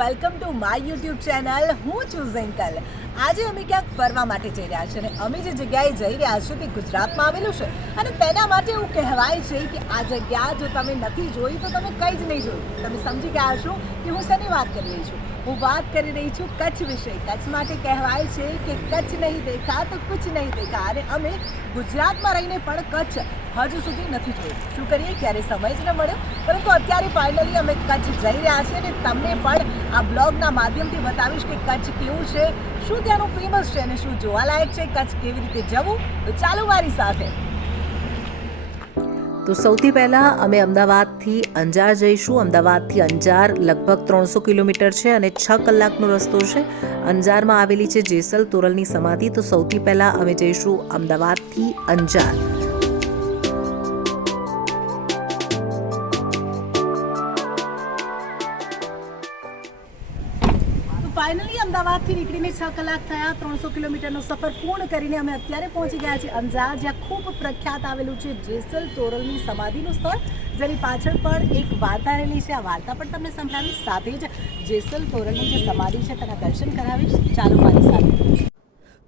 Welcome to my YouTube channel. હું છું ઝિંકલ. આજે અમે ક્યાંક ફરવા માટે જઈ રહ્યા છીએ અને અમે જે જગ્યાએ જઈ રહ્યા છીએ તે ગુજરાતમાં આવેલું છે. અને તેના માટે એવું કહેવાય છે કે આ જગ્યા જો તમે નથી જોઈ, તો તમે કંઈ જ નહીં જોયું. તમે સમજી ગયા છો કે હું શેની વાત કરી રહી છું? હું વાત કરી રહી છું કચ્છ વિશે. કચ્છ માટે કહેવાય છે કે કચ્છ નહીં દેખા તો કુછ નહીં દેખા અને અમે ગુજરાતમાં રહીને પણ કચ્છ હજુ સુધી નથી જોયું. શું કરીએ? ક્યારે સમય જ ન મળ્યો. પરંતુ અત્યારે ફાઇનલી અમે કચ્છ જઈ રહ્યા છીએ અને તમને પણ આ બ્લોગના માધ્યમથી બતાવીશ કે કચ્છ કેવું છે, શું ત્યાંનું ફેમસ છે અને શું જોવાલાયક છે, કચ્છ કેવી રીતે જવું? તો ચાલો મારી સાથે. તો સૌથી પહેલાં અમે અમદાવાદથી અંજાર જઈશું. અમદાવાદથી અંજાર લગભગ ત્રણસો કિલોમીટર છે અને છ કલાકનો રસ્તો છે. અંજારમાં આવેલી છે જેસલ તોરલની સમાધિ. તો સૌથી પહેલાં અમે જઈશું અમદાવાદથી અંજાર. ફાઇનલી અમદાવાદથી નીકળીને છ કલાક થયા. ત્રણસો કિલોમીટરનો સફર પૂર્ણ કરીને અમે અત્યારે પહોંચી ગયા છીએ અંજાર, જ્યાં ખૂબ પ્રખ્યાત આવેલું છે જેસલ તોરલની સમાધિનું સ્થળ, જેની પાછળ પણ એક વાર્તા રહેલી છે. આ વાર્તા પણ તમને સંભળાવીશ સાથે જ જેસલ તોરલની જે સમાધિ છે, તેના દર્શન કરાવીશ. ચાલો મારી સાથે.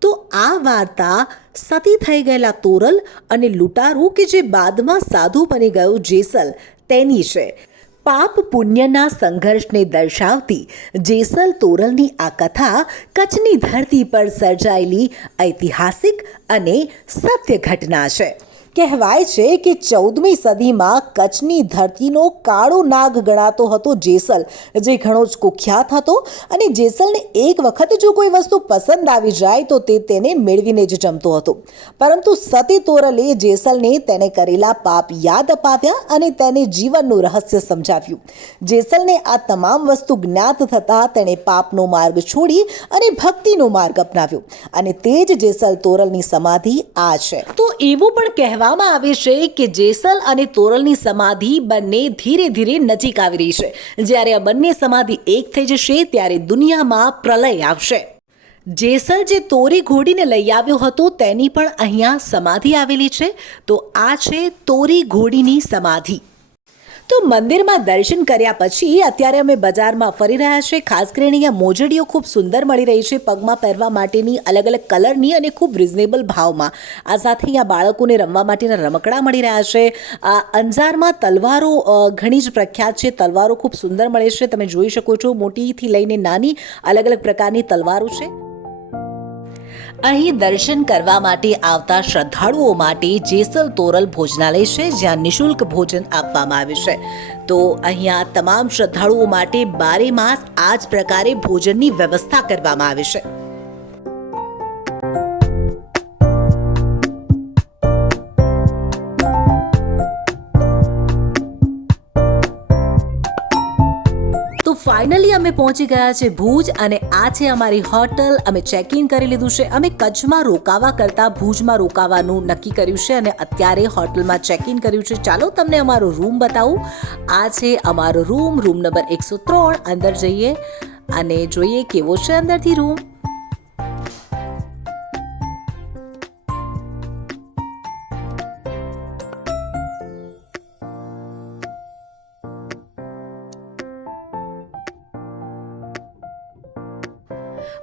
તો આ વાર્તા સતી થઈ ગયેલા તોરલ અને લૂંટારું કે જે બાદમાં સાધુ બની ગયું જેસલ, તેની છે. પાપ પુણ્યના સંઘર્ષને દર્શાવતી જેસલ તોરલની આ કથા કચ્છની ધરતી પર સર્જાયેલી ઐતિહાસિક અને સત્ય ઘટના છે. કહેવાય છે કે ચૌદમી સદીમાં કચ્છની ધરતીનો કાળો નાગ ગણાતો હતો જેસલ, જે ઘણો જ કુખ્યાત હતો અને જેસલને એક વખત જો કોઈ વસ્તુ પસંદ આવી જાય તો તે તેને મેળવીને જ જમતો હતો. પરંતુ સતી તોરલે જેસલને તેને કરેલા પાપ યાદ અપાવ્યા અને તેને જીવનનું રહસ્ય સમજાવ્યું. જેસલને આ તમામ વસ્તુ જ્ઞાત થતાં તેણે પાપનો માર્ગ છોડી અને ભક્તિનો માર્ગ અપનાવ્યો. અને તે જ જેસલ તોરલની સમાધિ આ છે. તો એવું પણ કહેવામાં આવે છે કે જેસલ અને તોરલની સમાધિ બંને ધીરે ધીરે નજીક આવી રહી છે. જ્યારે આ બંને સમાધિ એક થઈ જશે, ત્યારે દુનિયામાં પ્રલય આવશે. જેસલ જે તોરી ઘોડીને લઈ આવ્યો હતો, તેની પણ અહીંયા સમાધિ આવેલી છે. તો આ છે તોરી ઘોડીની સમાધિ. તો મંદિરમાં દર્શન કર્યા પછી અત્યારે અમે બજારમાં ફરી રહ્યા છે ખાસ કરીને અહીંયા મોજડીઓ ખૂબ સુંદર મળી રહી છે. પગમાં પહેરવા માટેની અલગ અલગ કલરની અને ખૂબ રિઝનેબલ ભાવમાં. આ સાથે અહીંયા બાળકોને રમવા માટેના રમકડા મળી રહ્યા છે. આ અંજારમાં તલવારો ઘણી જ પ્રખ્યાત છે. તલવારો ખૂબ સુંદર મળે છે. તમે જોઈ શકો છો, મોટીથી લઈને નાની અલગ અલગ પ્રકારની તલવારો છે. અહીં દર્શન કરવા માટે આવતા શ્રદ્ધાળુઓ માટે જેસલ તોરલ ભોજનાલય છે, જ્યાં નિઃશુલ્ક ભોજન આપવામાં આવે છે. તો અહીંયા તમામ શ્રદ્ધાળુઓ માટે બારે માસ આ જ પ્રકારે ભોજનની વ્યવસ્થા કરવામાં આવે છે. ફાઇનલી અમે પહોંચી ગયા છે ભુજ અને આ છે અમારી હોટલ. અમે ચેક ઇન કરી લીધું છે. અમે કચ્છમાં રોકાવા કરતાં ભુજમાં રોકાવાનું નક્કી કર્યું છે અને અત્યારે હોટલમાં ચેક ઇન કર્યું છે. ચાલો તમને અમારો રૂમ બતાવું. આ છે અમારો રૂમ રૂમ નંબર એકસો ત્રણ. અંદર જઈએ અને જોઈએ કેવો છે અંદરથી રૂમ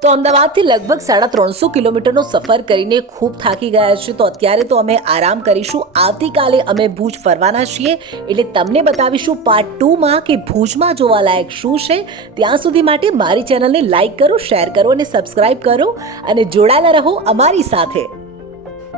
તો અમદાવાદથી લગભગ સાડા ત્રણસો કિલોમીટરનો સફર કરીને ખૂબ થાકી ગયા છે તો અત્યારે તો અમે આરામ કરીશું. આવતીકાલે અમે ભુજ ફરવાના છીએ. એટલે તમને બતાવીશું પાર્ટ ટુમાં કે ભુજમાં જોવાલાયક શું છે. ત્યાં સુધી માટે મારી ચેનલને લાઈક કરો શેર કરો અને સબસ્ક્રાઈબ કરો. અને જોડાયેલા રહો અમારી સાથે.